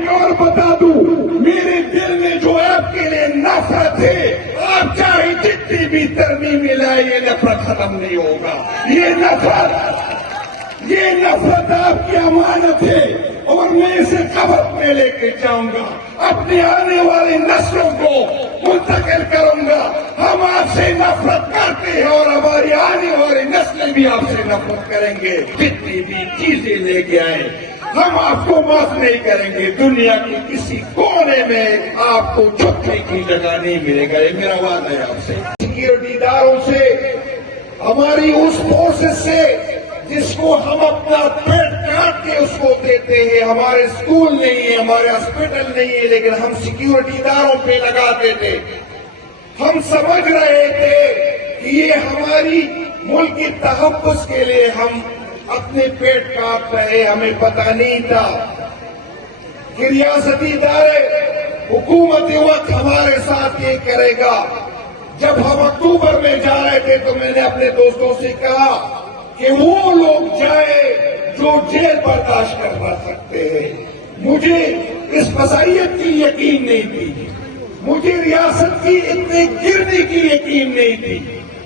ایک اور بتا دوں، میرے دل میں جو آپ کے لیے نفرت ہے، آپ چاہے جتنی بھی ترمیم لائے یہ نفرت ختم نہیں ہوگا۔ یہ نفرت آپ کی امانت ہے اور میں اسے قبر میں لے کے جاؤں گا، اپنے آنے والی نسلوں کو منتقل کروں گا۔ ہم آپ سے نفرت کرتے ہیں اور ہماری آنے والی نسلیں بھی آپ سے نفرت کریں گے۔ جتنی بھی چیزیں لے کے آئے ہم آپ کو معاف نہیں کریں گے۔ دنیا کے کسی کونے میں آپ کو چھپنے کی جگہ نہیں ملے گا، یہ میرا وعدہ ہے آپ سے۔ سیکورٹی اداروں سے، ہماری اس فورسز سے جس کو ہم اپنا پیٹ کاٹ کے اس کو دیتے ہیں، ہمارے اسکول نہیں ہے، ہمارے ہاسپٹل نہیں ہے، لیکن ہم سیکورٹی اداروں پہ لگاتے تھے۔ ہم سمجھ رہے تھے کہ یہ ہماری ملک کی تحفظ کے لیے ہم اپنے پیٹ کاٹ رہے، ہمیں پتہ نہیں تھا کہ ریاستی ادارے حکومت وقت ہمارے ساتھ یہ کرے گا۔ جب ہم اکتوبر میں جا رہے تھے تو میں نے اپنے دوستوں سے کہا کہ وہ لوگ جائے جو جیل برداشت کر سکتے ہیں۔ مجھے اس وصیت کی یقین نہیں تھی، مجھے ریاست کی اتنے گرنے کی یقین نہیں تھی۔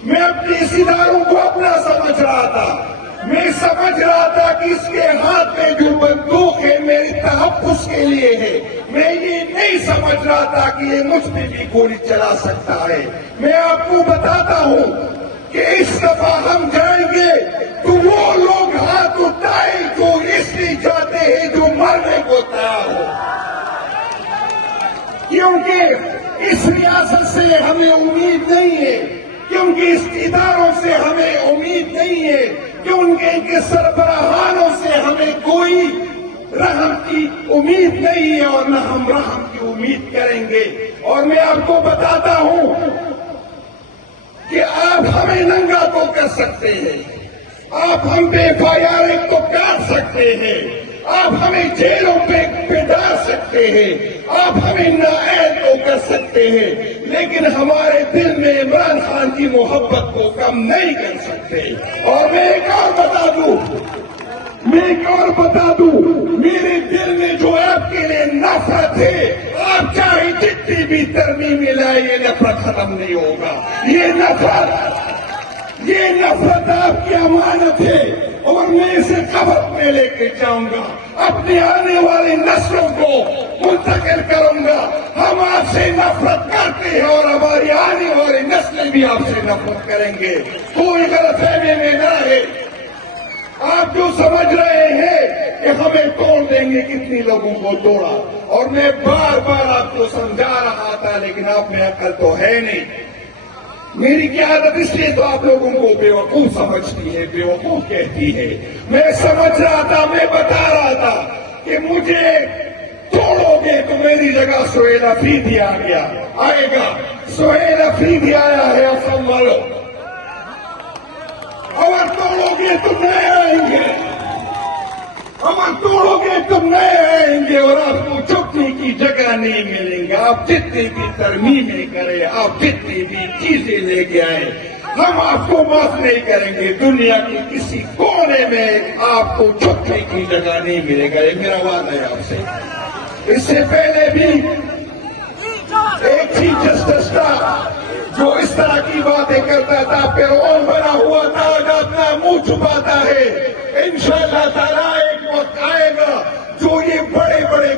میں اپنے اس اداروں کو اپنا سمجھ رہا تھا، میں سمجھ رہا تھا کہ اس کے ہاتھ میں جو بندوق ہے میری تحفظ کے لیے ہے۔ میں یہ نہیں سمجھ رہا تھا کہ یہ مجھ پہ بھی گولی چلا سکتا ہے۔ میں آپ کو بتاتا ہوں کہ اس دفعہ ہم جائیں گے تو وہ لوگ ہاتھ اٹھائیں جو اس لیے جاتے ہیں جو مرنے کو تیار ہو، کیونکہ اس ریاست سے ہمیں امید نہیں ہے، کیونکہ اس اداروں سے ہمیں امید نہیں ہے، کیونکہ ان کے سربراہانوں سے ہمیں کوئی رحم کی امید نہیں ہے اور نہ ہم رحم کی امید کریں گے۔ اور میں آپ کو بتاتا ہوں کہ آپ ہمیں ننگا تو کر سکتے ہیں، آپ ہم پہ FIR کو کاٹ سکتے ہیں، آپ ہمیں جیلوں پہ ڈال سکتے ہیں، آپ ہمیں نااہل تو کر سکتے ہیں، لیکن ہمارے دل میں عمران خان کی محبت کو کم نہیں کر سکتے۔ اور میں ایک اور بتا دوں، میرے دل میں جو آپ کے لیے نفرت ہے، آپ چاہے جتنی بھی ترمیم لائے یہ نفرت ختم نہیں ہوگا۔ یہ نفرت آپ کی امانت ہے اور میں اسے قبر میں لے کے جاؤں گا، اپنے آنے والی نسلوں کو منتقل کروں گا۔ ہم آپ سے نفرت کرتے ہیں اور ہماری آنے والی نسلیں بھی آپ سے نفرت کریں گے۔ کوئی غلط فہمی میں نہ رہے۔ آپ جو سمجھ رہے ہیں کہ ہمیں توڑ دیں گے، کتنی لوگوں کو توڑا، اور میں بار بار آپ کو سمجھا رہا تھا، لیکن آپ میں عقل تو ہے نہیں۔ میری قیادت اس لیے تو آپ لوگوں کو بیوقوف سمجھتی ہے، بیوقوف کہتی ہے۔ میں سمجھ رہا تھا، میں بتا رہا تھا کہ مجھے توڑو گے تو میری جگہ سہیل افریدی آئے گا۔ سہیل افریدی آیا ہے، سنبھالو، اور توڑو گے تو نئے آئیں گے، اور توڑو گے تو نئے آئیں گے، اور آپ کو چھپنے کی جگہ نہیں ملیں گے۔ آپ جتنی بھی ترمیمیں کریں، آپ جتنی بھی چیزیں لے کے آئے، ہم آپ کو معاف نہیں کریں گے۔ دنیا کے کسی کونے میں آپ کو چھپنے کی جگہ نہیں ملے گا، یہ میرا وعدہ ہے آپ سے۔ اس سے پہلے بھی ایک چیف جسٹس تھا جو اس طرح کی باتیں کرتا تھا، فرعون بنا ہوا تھا، آج اپنا منہ چھپاتا ہے۔ انشاءاللہ تعالیٰ ایک وقت آئے گا جو یہ بڑے بڑے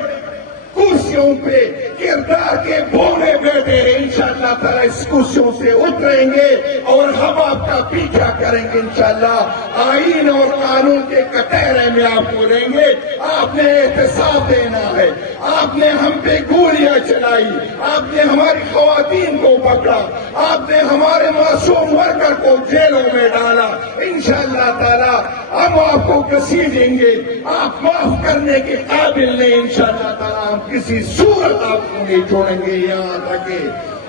کرسیوں پہ کردار کے بونے بیٹھے ہیں، انشاءاللہ تعالیٰ اس کرسیوں سے اتریں گے اور ہم آپ کا پیچھا کریں گے انشاءاللہ۔ آئین اور قانون کے کٹہرے میں آپ کو لیں گے۔ آپ نے احتساب دینا ہے، آپ نے ہم پہ گولیاں چلائی، آپ نے ہماری خواتین کو پکڑا، آپ نے ہمارے معصوم ورکر کو جیلوں میں ڈالا۔ انشاءاللہ تعالیٰ ہم آپ کو گھسیٹیں گے، آپ معاف کرنے کے قابل نہیں۔ انشاءاللہ تعالیٰ ہم کسی صورت آپ کو نہیں چھوڑیں گے۔ یاد رکھیں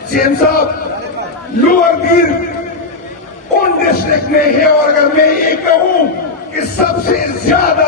سی ایم صاحب، لوور گیر ان ڈسٹرکٹ میں ہے، اور اگر میں یہ کہوں کہ سب سے زیادہ